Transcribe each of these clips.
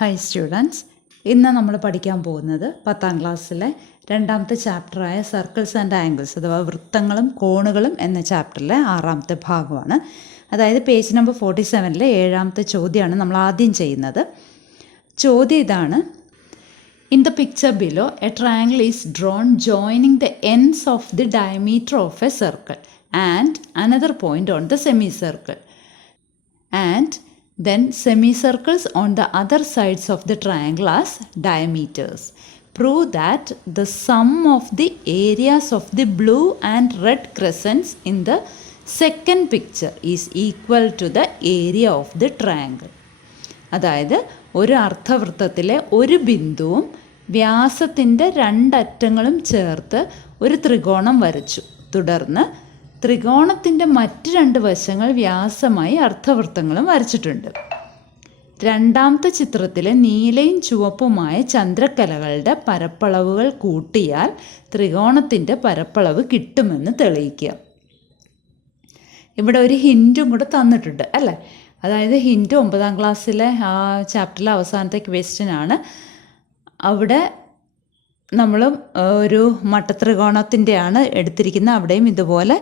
Hi students, ഇന്ന് നമ്മൾ പഠിക്കാൻ പോകുന്നത് 10ാം ക്ലാസ്സിലെ രണ്ടാമത്തെ ചാപ്റ്ററായ സർക്കിൾസ് ആൻഡ് ആംഗിൾസ് അഥവാ വൃത്തങ്ങളും കോണുകളും എന്ന ചാപ്റ്ററിലെ 6ാമത്തെ ഭാഗമാണ്. അതായത് പേജ് നമ്പർ 47-ലെ 7ാമത്തെ ചോദ്യമാണ് നമ്മൾ ആദ്യം ചെയ്യുന്നത്. ചോദ്യം ഇതാണ്: in the picture below A triangle is drawn joining the ends of the diameter of A circle and another point on the semi circle and then semicircles on the other sides of the triangle as diameters. Prove that the sum of the areas of the blue and red crescents in the second picture is equal to the area of the triangle. അതായത് ഒരു അർദ്ധവൃത്തത്തിലെ ഒരു ബിന്ദുവും വ്യാസത്തിൻ്റെ രണ്ടറ്റങ്ങളും ചേർത്ത് ഒരു ത്രികോണം വരച്ചു. തുടർന്ന് ത്രികോണത്തിൻ്റെ മറ്റ് രണ്ട് വശങ്ങൾ വ്യാസമായി അർദ്ധവൃത്തങ്ങളും വരച്ചിട്ടുണ്ട്. രണ്ടാമത്തെ ചിത്രത്തിലെ നീലയും ചുവപ്പുമായ ചന്ദ്രക്കലകളുടെ പരപ്പളവുകൾ കൂട്ടിയാൽ ത്രികോണത്തിൻ്റെ പരപ്പളവ് കിട്ടുമെന്ന് തെളിയിക്കുക. ഇവിടെ ഒരു ഹിൻറ്റും കൂടെ തന്നിട്ടുണ്ട് അല്ലേ? അതായത് ഹിൻറ്റ് 9ാം ക്ലാസ്സിലെ ആ ചാപ്റ്ററിലെ അവസാനത്തെ ക്വസ്റ്റ്യനാണ്. അവിടെ നമ്മൾ ഒരു മട്ടത്രികോണത്തിൻ്റെയാണ് എടുത്തിരിക്കുന്നത്. അവിടെയും ഇതുപോലെ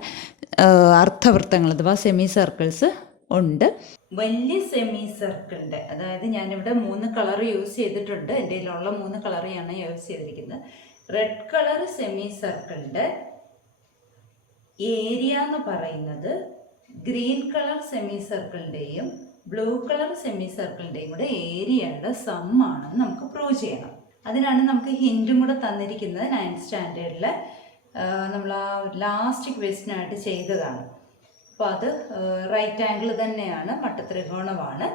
അർദ്ധവൃത്തങ്ങൾ അഥവാ സെമി സർക്കിൾസ് ഉണ്ട്. വലിയ സെമി സർക്കിളിൻ്റെ, അതായത് ഞാനിവിടെ 3 കളർ യൂസ് ചെയ്തിട്ടുണ്ട്. എൻ്റെ കയ്യിലുള്ള 3 കളറാണ് യൂസ് ചെയ്തിരിക്കുന്നത്. റെഡ് കളർ സെമി സർക്കിളിൻ്റെ ഏരിയ എന്ന് പറയുന്നത് ഗ്രീൻ കളർ സെമി സർക്കിളിൻ്റെയും ബ്ലൂ കളർ സെമി സർക്കിളിൻ്റെയും കൂടെ ഏരിയയുടെ സം ആണെന്ന് നമുക്ക് പ്രൂവ് ചെയ്യണം. അതിനാണ് നമുക്ക് ഹിൻറ്റും കൂടെ തന്നിരിക്കുന്നത്. 9th സ്റ്റാൻഡേർഡിൽ നമ്മൾ ആ ലാസ്റ്റ് ക്വസ്റ്റ്യനായിട്ട് ചെയ്തതാണ്. അപ്പോൾ അത് റൈറ്റ് ആംഗിൾ തന്നെയാണ്, മട്ടത്രികോണമാണ്.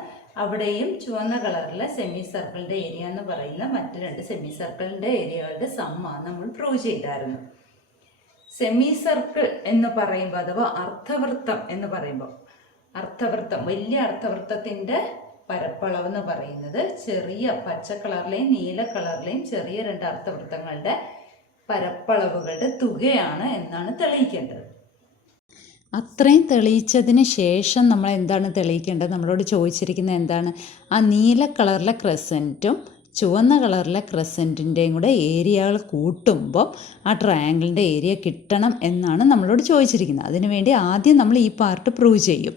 അവിടെയും ചുവന്ന കളറിലെ സെമി സർക്കിളിൻ്റെ ഏരിയ എന്ന് പറയുന്ന മറ്റ് 2 സെമി സർക്കിളിൻ്റെ ഏരിയകളുടെ സമ്മാണ് നമ്മൾ പ്രൂവ് ചെയ്തായിരുന്നു. സെമി സർക്കിൾ എന്ന് പറയുമ്പോൾ അഥവാ അർദ്ധവൃത്തം എന്ന് പറയുമ്പോൾ, അർദ്ധവൃത്തം വലിയ അർദ്ധവൃത്തത്തിൻ്റെ പരപ്പളവ് എന്ന് പറയുന്നത് ചെറിയ പച്ച കളറിലെയും നീല കളറിലെയും ചെറിയ 2 അർദ്ധവൃത്തങ്ങളുടെ പരപ്പളവുകളുടെ തുകയാണ് എന്നാണ് തെളിയിക്കേണ്ടത്. അത്രയും തെളിയിച്ചതിന് ശേഷം നമ്മൾ എന്താണ് തെളിയിക്കേണ്ടത്? നമ്മളോട് ചോദിച്ചിരിക്കുന്നത് എന്താണ്? ആ നീല കളറിലെ ക്രെസൻറ്റും ചുവന്ന കളറിലെ ക്രെസൻറ്റിൻ്റെയും കൂടെ ഏരിയകൾ കൂട്ടുമ്പോൾ ആ ട്രയാങ്കിളിൻ്റെ ഏരിയ കിട്ടണം എന്നാണ് നമ്മളോട് ചോദിച്ചിരിക്കുന്നത്. അതിനുവേണ്ടി ആദ്യം നമ്മൾ ഈ പാർട്ട് പ്രൂവ് ചെയ്യും.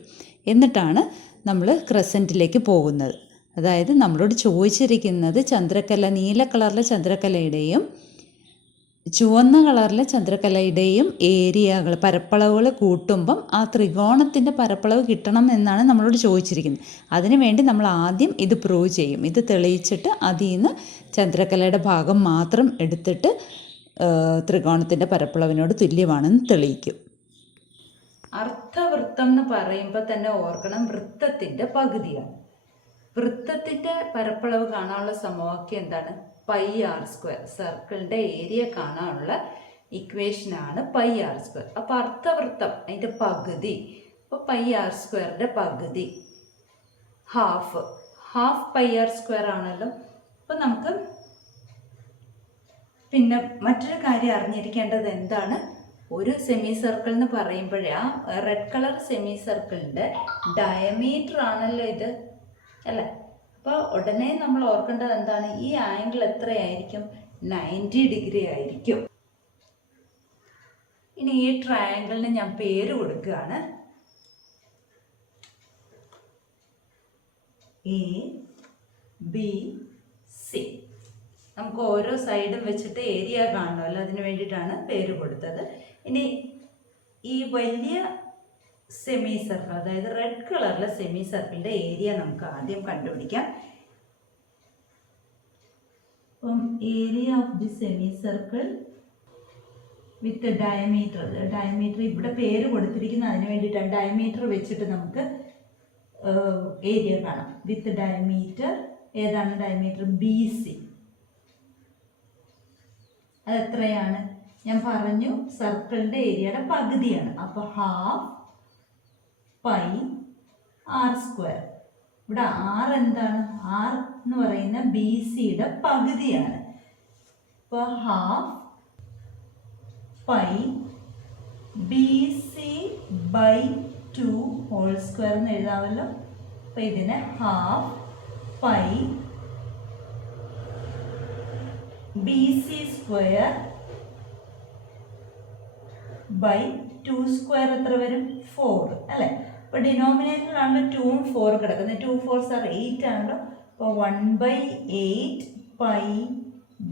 എന്നിട്ടാണ് നമ്മൾ ക്രെസൻറ്റിലേക്ക് പോകുന്നത്. അതായത് നമ്മളോട് ചോദിച്ചിരിക്കുന്നത് ചന്ദ്രക്കല, നീല കളറിലെ ചന്ദ്രക്കലയുടെയും ചുവന്ന കളറിലെ ചന്ദ്രക്കലയുടെയും ഏരിയകൾ പരപ്പളവുകൾ കൂട്ടുമ്പം ആ ത്രികോണത്തിൻ്റെ പരപ്പളവ് കിട്ടണം എന്നാണ് നമ്മളോട് ചോദിച്ചിരിക്കുന്നത്. അതിനുവേണ്ടി നമ്മൾ ആദ്യം ഇത് പ്രൂവ് ചെയ്യും. ഇത് തെളിയിച്ചിട്ട് അതിൽ നിന്ന് ചന്ദ്രക്കലയുടെ ഭാഗം മാത്രം എടുത്തിട്ട് ത്രികോണത്തിൻ്റെ പരപ്പളവിനോട് തുല്യമാണെന്ന് തെളിയിക്കും. അർദ്ധവൃത്തം എന്ന് പറയുമ്പോൾ തന്നെ ഓർക്കണം, വൃത്തത്തിൻ്റെ പകുതിയാണ്. വൃത്തത്തിൻ്റെ പരപ്പളവ് കാണാനുള്ള സമവാക്യം എന്താണ്? πr². സർക്കിളിൻ്റെ ഏരിയ കാണാനുള്ള ഇക്വേഷനാണ് πr². അപ്പോൾ അർദ്ധവൃത്തം അതിൻ്റെ പകുതി, അപ്പോൾ πr² പകുതി ഹാഫ് πr² ആണല്ലോ. അപ്പോൾ നമുക്ക് പിന്നെ മറ്റൊരു കാര്യം അറിഞ്ഞിരിക്കേണ്ടത് എന്താണ്? ഒരു സെമി സർക്കിൾ എന്ന് പറയുമ്പോഴേ ആ റെഡ് കളർ സെമി സർക്കിളിൻ്റെ ഡയമീറ്റർ ആണല്ലോ ഇത് അല്ലേ? അപ്പോൾ ഉടനെ നമ്മൾ ഓർക്കേണ്ടത് എന്താണ്? ഈ ആംഗിൾ എത്രയായിരിക്കും? 90 ഡിഗ്രി ആയിരിക്കും. ഇനി ഈ ട്രയാങ്കിളിന് ഞാൻ പേര് കൊടുക്കുകയാണ്. ABC. നമുക്ക് ഓരോ സൈഡും വെച്ചിട്ട് ഏരിയ കാണണമല്ലോ, അതിന് വേണ്ടിയിട്ടാണ് പേര് കൊടുത്തത്. ഇനി ഈ വലിയ സെമി സർക്കിൾ, അതായത് റെഡ് കളറിലെ സെമി സർക്കിളിൻ്റെ ഏരിയ നമുക്ക് ആദ്യം കണ്ടുപിടിക്കാം. അപ്പം area of the semi circle with diameter ഇവിടെ പേര് കൊടുത്തിരിക്കുന്നത് അതിന് വേണ്ടിയിട്ടാണ്. ഡയമീറ്റർ വെച്ചിട്ട് നമുക്ക് ഏരിയ കാണാം. വിത്ത് ഡയമീറ്റർ ഏതാണ്? Diameter BC. അതെത്രയാണ്? ഞാൻ പറഞ്ഞു സർക്കിളിൻ്റെ ഏരിയയുടെ പകുതിയാണ്. അപ്പോൾ ½ πr². ഇവിടെ R എന്താണ്? R എന്ന് പറയുന്ന BCയുടെ പകുതിയാണ്. അപ്പോൾ ½ πBC/2² എന്ന് എഴുതാമല്ലോ. അപ്പോൾ ഇതിന് ½ π B C square by 2 square എത്ര വരും? 4 അല്ലേ? അപ്പോൾ ഡിനോമിനേറ്ററിലാണല്ലോ 2ഉം 4 കിടക്കുന്നത്. 2 4s are 8 ആണല്ലോ. അപ്പോൾ 1/8 പൈ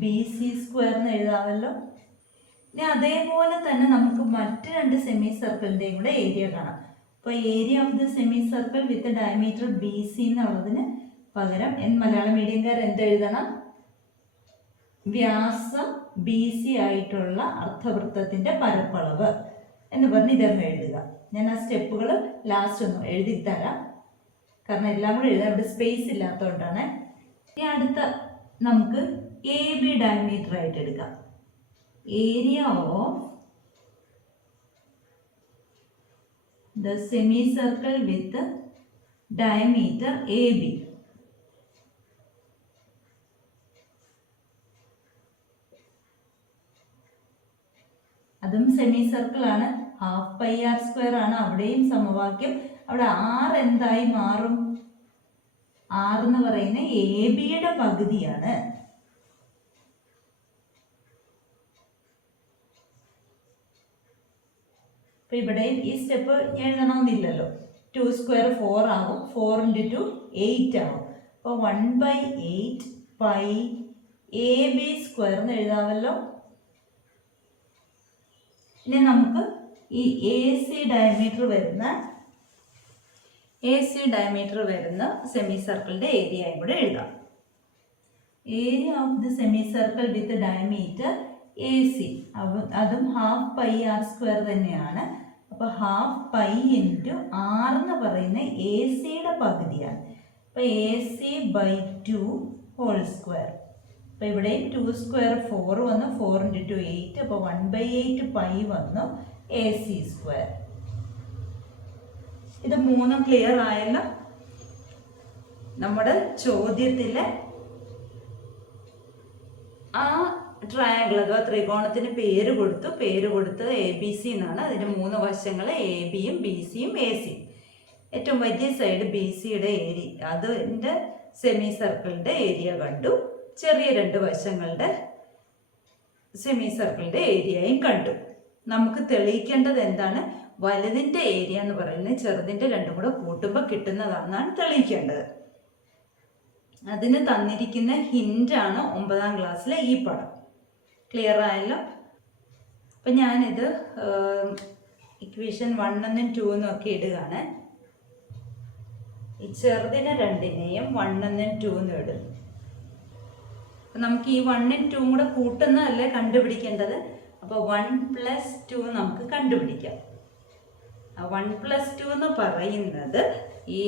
ബി സി സ്ക്വയർ എന്ന് എഴുതാമല്ലോ. ഇനി അതേപോലെ തന്നെ നമുക്ക് മറ്റ് രണ്ട് സെമി സർക്കിളിൻ്റെയും കൂടെ ഏരിയ കാണാം. അപ്പോൾ area of the semi circle with diameter B C എന്നുള്ളതിന് പകരം മലയാളം മീഡിയംകാർ എന്തെഴുതണം? വ്യാസം ബി സി ആയിട്ടുള്ള അർദ്ധവൃത്തത്തിൻ്റെ പരപ്പളവ് എന്ന് പറഞ്ഞ് ഇതൊന്ന് എഴുതുക. ഞാൻ ആ സ്റ്റെപ്പുകൾ ലാസ്റ്റ് ഒന്നും എഴുതി തരാം, കാരണം എല്ലാം കൂടെ എഴുതാൻ ഇവിടെ സ്പേസ് ഇല്ലാത്തതുകൊണ്ടാണ്. ഇനി അടുത്ത നമുക്ക് എ ബി ഡയമീറ്റർ ആയിട്ട് എടുക്കാം. Area of the semi circle with diameter A B. അതും സെമി സർക്കിൾ ആണ്. ഹാഫ് പൈ ആർ സ്ക്വയർ ആണ് അവിടെയും സമവാക്യം. അവിടെ ആർ എന്തായി മാറും? ആർ എന്ന് പറയുന്ന എ ബിയുടെ പകുതിയാണ്. അപ്പൊ ഇവിടെയും ഈ സ്റ്റെപ്പ് എഴുതണമെന്നില്ലല്ലോ. 2 സ്ക്വയർ 4 ആകും. 4 × 2 8 ആകും. അപ്പോൾ 1/8 പൈ എ ബി സ്ക്വയർ എന്ന് എഴുതാമല്ലോ. ഇനി നമുക്ക് ഈ എ സി ഡയമീറ്റർ വരുന്ന സെമി സർക്കിളിൻ്റെ ഏരിയയും കൂടെ എഴുതാം. Area of the semi circle with diameter A C, അതും ഹാഫ് പൈ ആർ സ്ക്വയർ തന്നെയാണ്. അപ്പോൾ ഹാഫ് പൈ ഇൻറ്റു ആർ എന്ന് പറയുന്ന എ സിയുടെ പകുതിയാണ്. അപ്പോൾ A C by 2 whole square. അപ്പോൾ ഇവിടെയും 2 സ്ക്വയർ 4 വന്നു. 4 × 2 8. അപ്പോൾ 1/8 പൈ വന്നു എ സി സ്ക്വയർ. ഇത് മൂന്നും ക്ലിയർ ആയല്ലോ. നമ്മുടെ ചോദ്യത്തിലെ ആ ട്രയാങ്കിൾ അഥവാ ത്രികോണത്തിന് പേര് കൊടുത്ത് എ ബി സി എന്നാണ്. അതിൻ്റെ 3 വശങ്ങൾ എ ബിയും ബി സിയും എ സിയും. ഏറ്റവും വലിയ സൈഡ് ബി സിയുടെ ഏരിയ, അതിൻ്റെ സെമി സർക്കിളിൻ്റെ ഏരിയ കണ്ടു. ചെറിയ 2 വശങ്ങളുടെ സെമി സർക്കിളിൻ്റെ ഏരിയയും കണ്ടു. നമുക്ക് തെളിയിക്കേണ്ടത് എന്താണ്? വലുതിൻ്റെ ഏരിയ എന്ന് പറയുന്നത് ചെറുതിൻ്റെ രണ്ടും കൂടെ കൂട്ടുമ്പോൾ കിട്ടുന്നതാണെന്നാണ് തെളിയിക്കേണ്ടത്. അതിന് തന്നിരിക്കുന്ന ഹിൻ്റാണ് 9ാം ക്ലാസ്സിലെ ഈ പടം. ക്ലിയർ ആയല്ലോ. അപ്പം ഞാനിത് ഇക്വേഷൻ 1 എന്നും 2 എന്നും ഒക്കെ ഇടുകയാണ്. ഈ ചെറുതിനെ രണ്ടിനെയും 1 എന്നും 2 എന്നും ഇടും. അപ്പം നമുക്ക് ഈ 1ഉം 2ഉം കൂടെ കൂട്ടുന്നതല്ലേ കണ്ടുപിടിക്കേണ്ടത്. അപ്പോൾ 1 + 2 നമുക്ക് കണ്ടുപിടിക്കാം. 1 + 2 എന്ന് പറയുന്നത് ഈ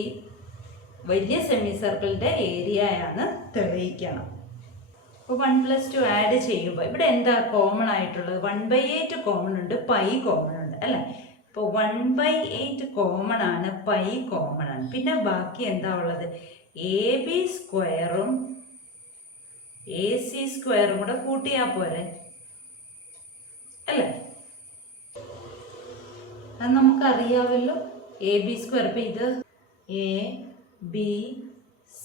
വലിയ സെമി സർക്കിളിൻ്റെ ഏരിയയാണ് തെളിയിക്കണം. അപ്പോൾ 1 + 2 ആഡ് ചെയ്യുമ്പോൾ ഇവിടെ എന്താ കോമൺ ആയിട്ടുള്ളത്? 1/8 കോമൺ ഉണ്ട്, പൈ കോമൺ ഉണ്ട് അല്ലേ? അപ്പോൾ 1/8 കോമൺ ആണ്, പൈ കോമൺ ആണ്. പിന്നെ ബാക്കി എന്താ ഉള്ളത്? എ ബി സ്ക്വയറും എ സി സ്ക്വയറും കൂടെ കൂട്ടിയാൽ പോരെ അല്ലേ? അത് നമുക്കറിയാമല്ലോ. എ ബി സ്ക്വയർ, ഇപ്പം ഇത് A B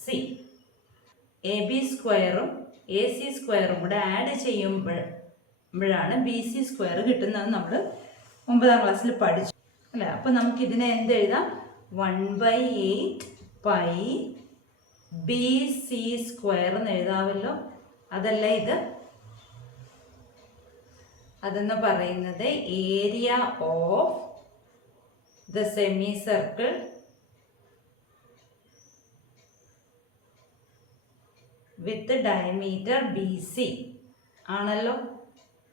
C, A B സ്ക്വയറും എ സി സ്ക്വയറും കൂടെ ആഡ് ചെയ്യുമ്പോഴാണ് ബി സി സ്ക്വയർ കിട്ടുന്നത്. നമ്മൾ 9ാം ക്ലാസ്സിൽ പഠിച്ചു അല്ലേ? അപ്പോൾ നമുക്കിതിനെ എന്തെഴുതാം? 1/8 പൈ ബി സി സ്ക്വയർ എന്ന് എഴുതാമല്ലോ. അതല്ല ഇത്, അതെന്ന് പറയുന്നത് area of the semi circle with diameter B C ആണല്ലോ.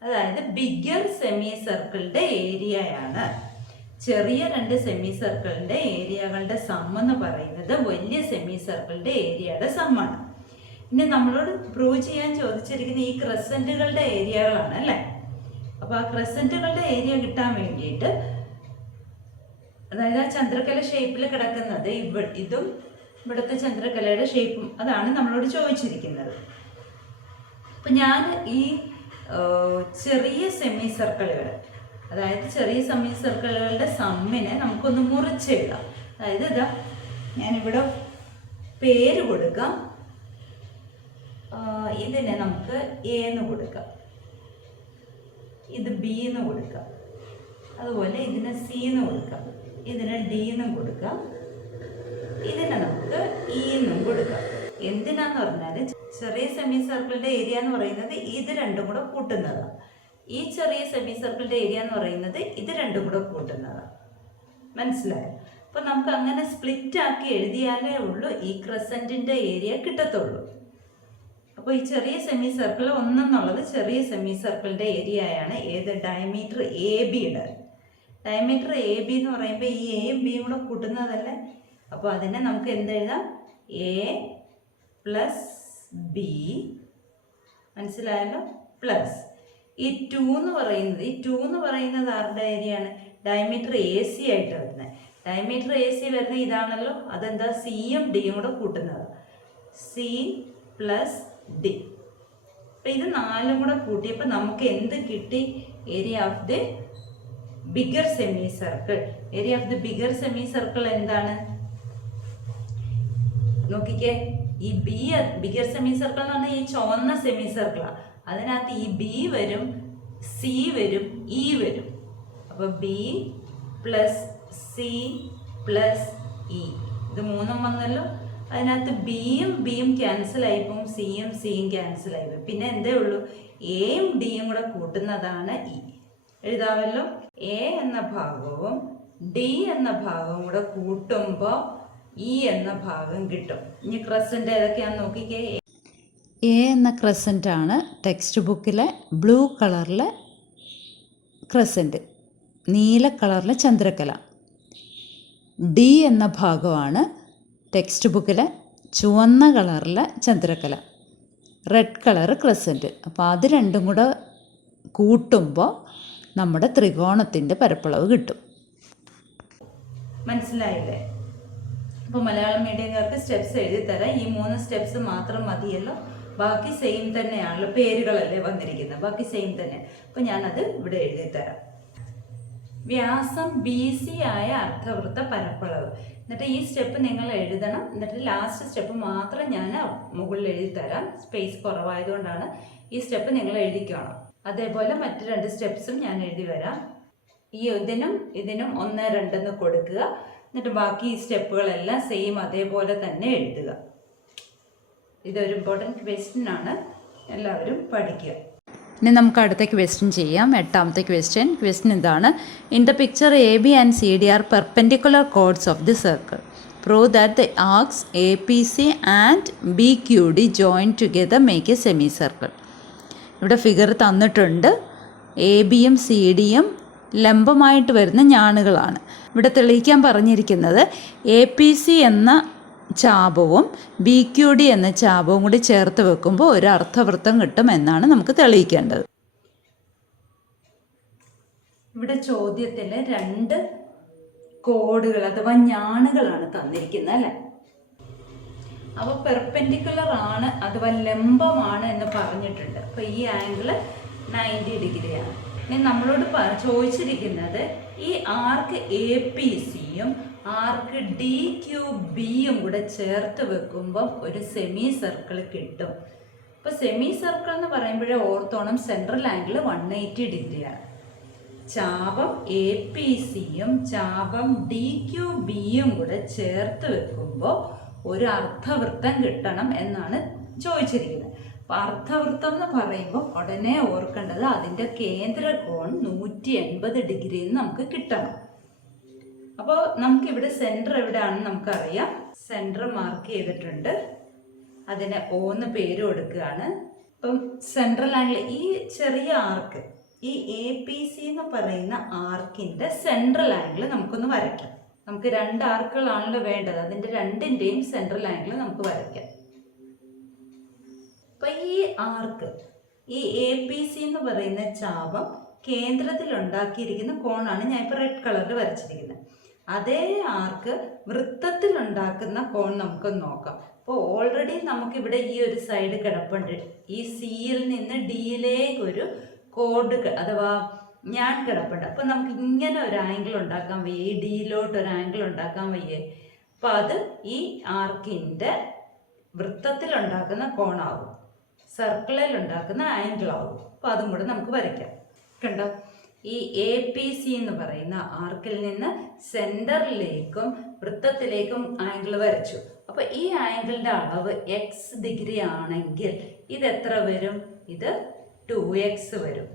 അതായത് ബിഗർ സെമി സർക്കിളിൻ്റെ ഏരിയയാണ്. ചെറിയ 2 സെമി സർക്കിളിൻ്റെ ഏരിയകളുടെ സം എന്ന് പറയുന്നത് വലിയ സെമി സർക്കിളിൻ്റെ ഏരിയയുടെ സമ്മാണ്. ഇനി നമ്മളോട് പ്രൂവ് ചെയ്യാൻ ചോദിച്ചിരിക്കുന്ന ഈ ക്രസൻറ്റുകളുടെ ഏരിയകളാണ് അല്ലേ? അപ്പോൾ ആ ക്രസൻറ്റുകളുടെ ഏരിയ കിട്ടാൻ വേണ്ടിയിട്ട്, അതായത് ആ ചന്ദ്രക്കല ഷേപ്പിൽ കിടക്കുന്നത് ഇതും ഇവിടുത്തെ ചന്ദ്രക്കലയുടെ ഷേപ്പും, അതാണ് നമ്മളോട് ചോദിച്ചിരിക്കുന്നത്. അപ്പം ഞാൻ ഈ ചെറിയ സെമി സർക്കിളുകൾ, അതായത് ചെറിയ സെമി സർക്കിളുകളുടെ സമ്മിനെ നമുക്കൊന്ന് മുറിച്ചെഴുതാം. അതായത് ഇതാ ഞാനിവിടെ പേര് കൊടുക്കാം. ഇതിനെ നമുക്ക് എ എന്ന് കൊടുക്കാം, ഇത് ബി എന്ന് കൊടുക്കാം, അതുപോലെ ഇതിന് സി എന്ന് കൊടുക്കാം, ഇതിന് ഡി എന്നും കൊടുക്കാം, ഇതിനെ നമുക്ക് ഇ എന്നും കൊടുക്കാം. എന്തിനാന്ന് പറഞ്ഞാൽ ചെറിയ സെമി സർക്കിളിൻ്റെ ഏരിയ എന്ന് പറയുന്നത് ഇത് രണ്ടും കൂടെ കൂട്ടുന്നതാണ്. ഈ ചെറിയ സെമി സർക്കിളിൻ്റെ ഏരിയ എന്ന് പറയുന്നത് ഇത് രണ്ടും കൂടെ കൂട്ടുന്നതാണ്. മനസ്സിലായോ? അപ്പോൾ നമുക്ക് അങ്ങനെ സ്പ്ലിറ്റ് ആക്കി എഴുതിയാലേ ഉള്ളൂ ഈ ക്രസൻറ്റിൻ്റെ ഏരിയ കിട്ടത്തുള്ളൂ. അപ്പോൾ ഈ ചെറിയ സെമി സർക്കിൾ ഒന്നെന്നുള്ളത് ചെറിയ സെമി സർക്കിളിൻ്റെ ഏരിയയാണ് ഏത് ഡയമീറ്റർ എ ബിയുടെ. ഡയമീറ്റർ എ ബി എന്ന് പറയുമ്പോൾ ഈ എയും ബിയും കൂടെ കൂട്ടുന്നതല്ലേ. അപ്പോൾ അതിനെ നമുക്ക് എന്തെഴുതാം? എ പ്ലസ് ബി, മനസ്സിലായല്ലോ, പ്ലസ് ഈ 2 എന്ന് പറയുന്നത്, ഈ 2 എന്ന് പറയുന്നത് ആരുടെ ഏരിയയാണ്? ഡയമീറ്റർ എ സി ആയിട്ട് വരുന്നത്. ഡയമീറ്റർ എ സി വരുന്നത് ഇതാണല്ലോ, അതെന്താ? സിയും ഡിയും കൂടെ കൂട്ടുന്നത്, സി പ്ലസ് ഡി. അപ്പം ഇത് 4ഉം കൂടെ കൂട്ടിയപ്പോൾ നമുക്ക് എന്ത് കിട്ടി? Area of the bigger semi circle. Area of the bigger semi circle എന്താണ്? നോക്കിക്കേ, ഈ ബിഗർ സെമി സർക്കിൾ എന്ന് പറഞ്ഞാൽ ഈ ചുവന്ന സെമി സർക്കിളാണ്. അതിനകത്ത് ഈ ബി വരും, സി വരും, ഇ വരും. അപ്പോൾ B plus C plus E, ഇത് 3ഉം വന്നല്ലോ. അതിനകത്ത് ബിയും ക്യാൻസൽ ആയിപ്പോവും, സിയും ക്യാൻസൽ ആയിപ്പോവും. പിന്നെ എന്തേ ഉള്ളൂ? എയും ഡിയും കൂടെ കൂട്ടുന്നതാണ് ഇ. എഴുതാമല്ലോ. എ എന്ന ഭാഗവും ഡി എന്ന ഭാഗവും കൂടെ കൂട്ടുമ്പോൾ ഇ എന്ന ഭാഗം കിട്ടും. ഇനി ക്രസന്റ് ഏതൊക്കെയാണെന്ന് നോക്കിക്കേ. എ എന്ന ക്രസന്റ് ആണ് ടെക്സ്റ്റ് ബുക്കിലെ ബ്ലൂ കളറിലെ ക്രസന്റ്, നീല കളറിലെ ചന്ദ്രക്കല. ഡി എന്ന ഭാഗമാണ് ടെക്സ്റ്റ് ബുക്കിലെ ചുവന്ന കളറിലെ ചന്ദ്രക്കല, റെഡ് കളർ ക്രസന്റ്. അപ്പോൾ അത് രണ്ടും കൂടെ കൂട്ടുമ്പോൾ നമ്മുടെ ത്രികോണത്തിൻ്റെ പരപ്പളവ് കിട്ടും. മനസ്സിലായില്ലേ? അപ്പോൾ മലയാളം മീഡിയംകാർക്ക് സ്റ്റെപ്സ് എഴുതി തരാം. ഈ 3 സ്റ്റെപ്സ് മാത്രം മതിയല്ലോ, ബാക്കി സെയിം തന്നെയാണല്ലോ, പേരുകളല്ലേ വന്നിരിക്കുന്നത്, ബാക്കി സെയിം തന്നെ. അപ്പോൾ ഞാനത് ഇവിടെ എഴുതി തരാം. വ്യാസം ബി സി ആയ അർദ്ധവൃത്ത പരപ്പളവ്. എന്നിട്ട് ഈ സ്റ്റെപ്പ് നിങ്ങൾ എഴുതണം. എന്നിട്ട് ലാസ്റ്റ് സ്റ്റെപ്പ് മാത്രം ഞാൻ മുകളിൽ എഴുതി തരാം, സ്പേസ് കുറവായതുകൊണ്ടാണ്. ഈ സ്റ്റെപ്പ് നിങ്ങൾ എഴുതിക്കണം. അതേപോലെ മറ്റ് 2 സ്റ്റെപ്സും ഞാൻ എഴുതി വരാം. ഈ ഇതിനും 1, 2 എന്ന് കൊടുക്കുക. എന്നിട്ട് ബാക്കി ഈ സ്റ്റെപ്പുകളെല്ലാം സെയിം അതേപോലെ തന്നെ എഴുതുക. ഇതൊരു ഇമ്പോർട്ടൻറ്റ് ക്വസ്റ്റ്യൻ ആണ്, എല്ലാവരും പഠിക്കുക. ഇനി നമുക്ക് അടുത്ത ക്വസ്റ്റ്യൻ ചെയ്യാം. 8ാമത്തെ ക്വസ്റ്റ്യൻ ഇതാണ്. In the picture A B and C D are perpendicular chords of the circle. Prove that the arcs A P C and B Q D join together make A semi circle. ഇവിടെ figure തന്നിട്ടുണ്ട്. A ബിയും C ഡിയും ലംബമായിട്ട് വരുന്ന ഞാണുകളാണ്. ഇവിടെ തെളിയിക്കാൻ പറഞ്ഞിരിക്കുന്നത് A P C എന്ന ചാപവും B Q D എന്ന ചാപവും കൂടി ചേർത്ത് വെക്കുമ്പോൾ ഒരു അർദ്ധവൃത്തം കിട്ടും എന്നാണ് നമുക്ക് തെളിയിക്കേണ്ടത്. ഇവിടെ ചോദ്യത്തിൽ 2 കോഡുകൾ അഥവാ ഞാണുകളാണ് തന്നിരിക്കുന്നത് അല്ലേ. അപ്പോൾ പെർപെൻഡിക്കുലർ ആണ് അഥവാ ലംബമാണ് എന്ന് പറഞ്ഞിട്ടുണ്ട്. അപ്പോൾ ഈ ആംഗിൾ 90 ഡിഗ്രിയാണ്. ഇനി നമ്മളോട് ചോദിച്ചിരിക്കുന്നത് ഈ ആർക്ക് എ പി സിയും ആർക്ക് ഡി ക്യു ബിയും കൂടെ ചേർത്ത് വെക്കുമ്പം ഒരു സെമി സർക്കിൾ കിട്ടും. അപ്പോൾ സെമി സർക്കിൾ എന്ന് പറയുമ്പോഴേ ഓർത്തോണം സെൻട്രൽ ആംഗിൾ 180 ഡിഗ്രിയാണ്. ചാപം എ പി സിയും ചാപം ഡി ക്യു ബിയും കൂടെ ചേർത്ത് വെക്കുമ്പോൾ ഒരു അർദ്ധവൃത്തം കിട്ടണം എന്നാണ് ചോദിച്ചിരിക്കുന്നത്. അപ്പോൾ അർദ്ധവൃത്തം എന്ന് പറയുമ്പോൾ ഉടനെ ഓർക്കേണ്ടത് അതിൻ്റെ കേന്ദ്ര കോൺ 180 ഡിഗ്രിയിൽ നമുക്ക് കിട്ടണം. അപ്പോൾ നമുക്കിവിടെ സെൻറ്റർ എവിടെയാണെന്ന് നമുക്കറിയാം. സെൻറ്റർ മാർക്ക് ചെയ്തിട്ടുണ്ട്. അതിന് O എന്ന് പേര് കൊടുക്കുകയാണ്. അപ്പം സെൻട്രൽ ആംഗിൾ ഈ ചെറിയ ആർക്ക്, ഈ എ പി സി എന്ന് പറയുന്ന ആർക്കിൻ്റെ സെൻട്രൽ ആംഗിൾ നമുക്കൊന്ന് വരയ്ക്കാം. നമുക്ക് 2 ആർക്കുകളാണല്ലോ വേണ്ടത്, അതിൻ്റെ 2ൻ്റെയും സെൻട്രൽ ആംഗിൾ നമുക്ക് വരയ്ക്കാം. അപ്പം ഈ ആർക്ക്, ഈ എ പി സി എന്ന് പറയുന്ന ചാപം കേന്ദ്രത്തിൽ ഉണ്ടാക്കിയിരിക്കുന്ന കോണാണ് ഞാൻ ഇപ്പോൾ റെഡ് കളറിൽ വരച്ചിരിക്കുന്നത്. അതേ ആർക്ക് വൃത്തത്തിൽ ഉണ്ടാക്കുന്ന കോൺ നമുക്ക് നോക്കാം. അപ്പോൾ ഓൾറെഡി നമുക്കിവിടെ ഈ ഒരു സൈഡ് കിടപ്പുണ്ട്. ഈ സിയിൽ നിന്ന് ഡിയിലേക്ക് ഒരു കോഡ് അഥവാ ഞാൻ കിടപ്പുണ്ട്. അപ്പോൾ നമുക്ക് ഇങ്ങനെ ഒരു ആംഗിൾ ഉണ്ടാക്കാൻ വയ്യ, ഈ ഡിയിലോട്ട് ഒരു ആംഗിൾ ഉണ്ടാക്കാൻ വയ്യേ. അപ്പോൾ അത് ഈ ആർക്കിൻ്റെ വൃത്തത്തിൽ ഉണ്ടാക്കുന്ന കോണാവും. സർക്കിളിൽ ഉണ്ടാക്കുന്ന ആംഗിൾ ആവും. അപ്പോൾ അതും കൂടെ നമുക്ക് വരയ്ക്കാം. കണ്ടോ, ഈ എ പി സി എന്ന് പറയുന്ന ആർക്കിൽ നിന്ന് സെൻറ്ററിലേക്കും വൃത്തത്തിലേക്കും ആംഗിൾ വരച്ചു. അപ്പോൾ ഈ ആംഗിളിൻ്റെ അളവ് എക്സ് ഡിഗ്രി ആണെങ്കിൽ ഇത് എത്ര വരും? ഇത് 2x വരും.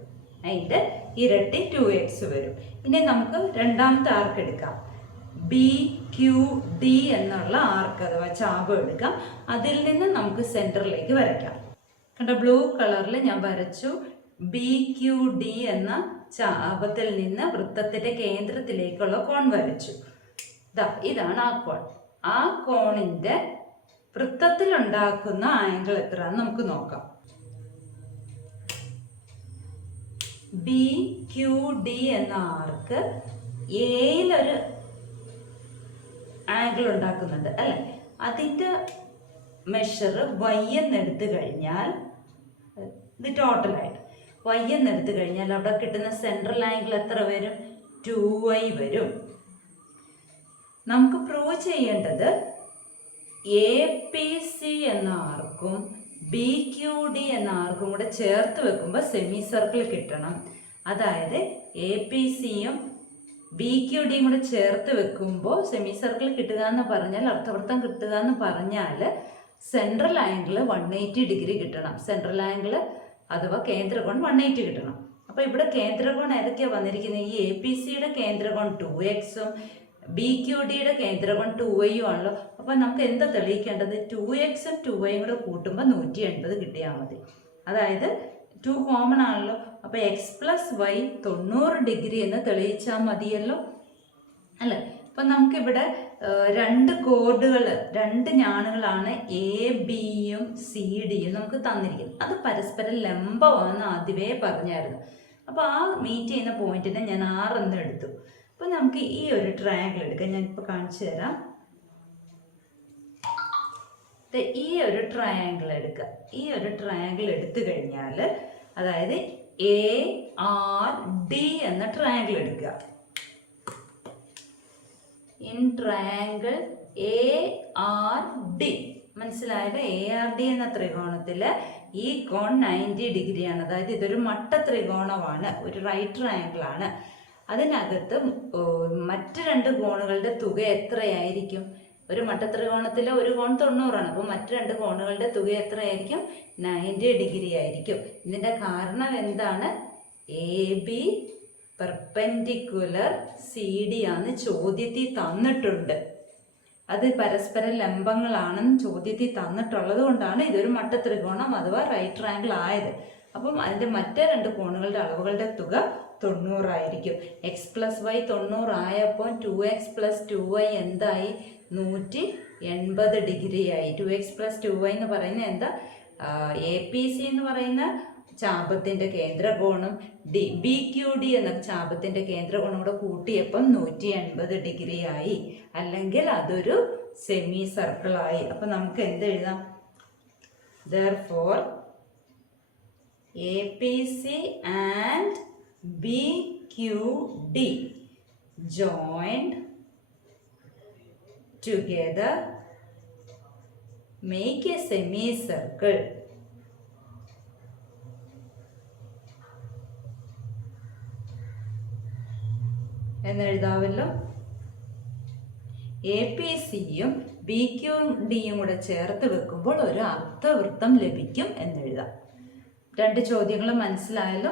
അതിൻ്റെ ഇരട്ടി 2x വരും. ഇനി നമുക്ക് രണ്ടാമത്തെ ആർക്ക് എടുക്കാം. ബി ക്യു ഡി എന്നുള്ള ആർക്ക് അഥവാ ചാപം എടുക്കാം. അതിൽ നിന്ന് നമുക്ക് സെൻറ്ററിലേക്ക് വരയ്ക്കാം. കണ്ടോ, ബ്ലൂ കളറിൽ ഞാൻ വരച്ചു. ബി ക്യു ഡി എന്ന ചാപത്തിൽ നിന്ന് വൃത്തത്തിൻ്റെ കേന്ദ്രത്തിലേക്കുള്ള കോൺ വരച്ചു. ഇതാണ് ആ കോൺ. ആ കോണിൻ്റെ വൃത്തത്തിൽ ഉണ്ടാക്കുന്ന ആംഗിൾ എത്രയാണെന്ന് നമുക്ക് നോക്കാം. ബി ക്യു ഡി എന്ന ആർക്ക് എയിലൊരു ആംഗിൾ ഉണ്ടാക്കുന്നുണ്ട് അല്ലേ? അതിൻ്റെ മെഷർ വൈ എന്നെടുത്തു കഴിഞ്ഞാൽ ഇത് ടോട്ടലായിട്ട് വൈ എന്നെടുത്തു കഴിഞ്ഞാൽ അവിടെ കിട്ടുന്ന സെൻട്രൽ ആംഗിൾ എത്ര വരും? 2y വരും. നമുക്ക് പ്രൂവ് ചെയ്യേണ്ടത് എ പി സി എന്ന ആർക്കും ബി ക്യു ഡി എന്ന ആർക്കും കൂടെ ചേർത്ത് വെക്കുമ്പോൾ സെമി സർക്കിൾ കിട്ടണം. അതായത് എ പി സിയും ബി ക്യു ഡിയും കൂടെ ചേർത്ത് വെക്കുമ്പോൾ സെമി സർക്കിൾ കിട്ടുക എന്ന് പറഞ്ഞാൽ, അർത്ഥവൃത്തം കിട്ടുക എന്ന് പറഞ്ഞാൽ സെൻട്രൽ ആംഗിൾ 180 ഡിഗ്രി കിട്ടണം. സെൻട്രൽ ആംഗിൾ അഥവാ കേന്ദ്രകോൺ 180 കിട്ടണം. അപ്പോൾ ഇവിടെ കേന്ദ്രകോൺ ഏതൊക്കെയാണ് വന്നിരിക്കുന്നത്? ഈ എ പി സിയുടെ കേന്ദ്രകോൺ 2xും ബി ക്യു ഡിയുടെ കേന്ദ്രകോൺ 2yയും ആണല്ലോ. അപ്പോൾ നമുക്ക് എന്താ തെളിയിക്കേണ്ടത്? 2xും 2yയും കൂടെ കൂട്ടുമ്പോൾ 180 കിട്ടിയാൽ മതി. അതായത് 2 കോമൺ ആണല്ലോ. അപ്പോൾ എക്സ് പ്ലസ് വൈ 90 ഡിഗ്രി എന്ന് തെളിയിച്ചാൽ മതിയല്ലോ അല്ലേ? അപ്പം നമുക്കിവിടെ രണ്ട് കോഡുകൾ, രണ്ട് ഞാണുകളാണ് എ ബിയും സി ഡിയും നമുക്ക് തന്നിരിക്കുന്നത്. അത് പരസ്പരം ലംബമാണെന്ന് ആദ്യമേ പറഞ്ഞായിരുന്നു. അപ്പോൾ ആ മീറ്റ് ചെയ്യുന്ന പോയിന്റിനെ ഞാൻ 6 എന്ന് എടുത്തു. അപ്പോൾ നമുക്ക് ഈ ഒരു ട്രയാങ്കിൾ എടുക്കാം. ഞാനിപ്പോൾ കാണിച്ചു തരാം. ഈ ഒരു ട്രയാങ്കിൾ എടുക്കുക. ഈ ഒരു ട്രയാങ്കിൾ എടുത്തു കഴിഞ്ഞാൽ, അതായത് എ ആർ ഡി എന്ന ട്രയാങ്കിൾ എടുക്കുക. In triangle A R D, മനസ്സിലായത്? എ ആർ ഡി എന്ന ത്രികോണത്തിൽ ഈ കോൺ 90 ഡിഗ്രിയാണ്. അതായത് ഇതൊരു മട്ട ത്രികോണമാണ്, ഒരു റൈറ്റ് ട്രയാങ്കിൾ ആണ്. അതിനകത്ത് മറ്റ് രണ്ട് കോണുകളുടെ തുക എത്രയായിരിക്കും? ഒരു മട്ടത്രികോണത്തിലെ ഒരു കോൺ 90 അപ്പോൾ മറ്റ് രണ്ട് കോണുകളുടെ തുക എത്രയായിരിക്കും? 90 ഡിഗ്രി ആയിരിക്കും. ഇതിൻ്റെ കാരണം എന്താണ്? A B perpendicular C D ആണ് ചോദ്യത്തിൽ തന്നിട്ടുണ്ട്. അത് പരസ്പര ലംബങ്ങളാണെന്ന് ചോദ്യത്തിൽ തന്നിട്ടുള്ളത് കൊണ്ടാണ് ഇതൊരു മട്ടത്രികോണം അഥവാ റൈറ്റ് ട്രയാങ്കിൾ ആയത്. അപ്പം അതിൻ്റെ മറ്റേ രണ്ട് കോണുകളുടെ അളവുകളുടെ തുക 90 ആയിരിക്കും. എക്സ് പ്ലസ് വൈ 90 ആയപ്പോൾ 2x പ്ലസ് 2y എന്തായി? 180 ഡിഗ്രി ആയി. 2x പ്ലസ് 2y എന്ന് പറയുന്നത് എന്താ? എ പി സി എന്ന് പറയുന്ന ചാപത്തിൻ്റെ കേന്ദ്രകോണും ബി ക്യു ഡി എന്ന ചാപത്തിൻ്റെ കേന്ദ്രകോണും കൂടെ കൂട്ടിയപ്പം 180 ഡിഗ്രി ആയി. അല്ലെങ്കിൽ അതൊരു സെമി സർക്കിളായി. അപ്പം നമുക്ക് എന്ത് എഴുതാം? Therefore APC and BQD joined together make a semicircle. എന്നെഴുതാവല്ലോ. എ പി സിയും ബി ക്യു ഡിയും കൂടെ ചേർത്ത് വെക്കുമ്പോൾ ഒരു അർദ്ധവൃത്തം ലഭിക്കും എന്നെഴുതാം. രണ്ട് ചോദ്യങ്ങളും മനസ്സിലായല്ലോ.